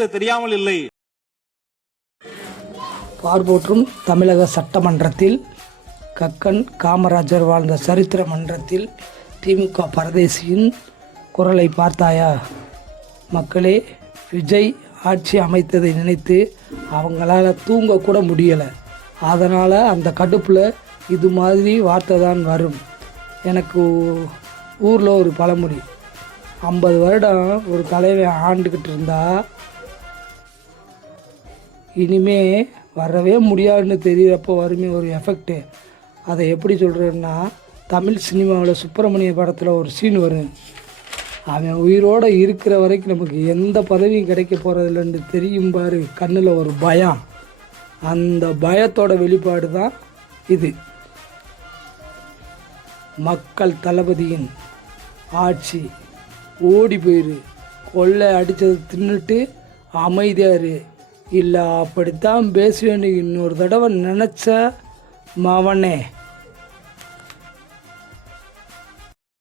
பேச தெரியாமல் இல்லை. பார்போற்றும் தமிழக சட்டமன்றத்தில் கக்கன் காமராஜர் வாழ்ந்த சரித்திர மன்றத்தில் திமுக பரதேசியின் குரலை பார்த்தாயா? மக்களே, விஜய் ஆட்சி அமைத்ததை நினைத்து அவங்களால தூங்கக்கூட முடியலை. அதனால் அந்த கடுப்பில் இது மாதிரி வார்த்தை தான் வரும். எனக்கு ஊரில் ஒரு பழமொழி, 50 வருடம் ஒரு தலைவன் ஆண்டுக்கிட்டு இருந்தா இனிமே வரவே முடியாதுன்னு தெரிகிறப்போ வருமே ஒரு எஃபெக்டு. அதை எப்படி சொல்கிறேன்னா, தமிழ் சினிமாவில் சுப்பிரமணிய படத்தில் ஒரு சீன் வரும். அவன் உயிரோடு இருக்கிற வரைக்கும் நமக்கு எந்த பதவியும் கிடைக்க போகிறதில்லன்னு தெரியும் பாரு, கண்ணில் ஒரு பயம். அந்த பயத்தோட வெளிப்பாடு தான் இது. மக்கள் தளபதியின் ஆட்சி, ஓடி போயிரு, கொள்ளை அடித்தது தின்னுட்டு அமைதியாரு, இல்லை அப்படித்தான் பேசுவேன்னு இன்னொரு தடவை நினச்ச மவனே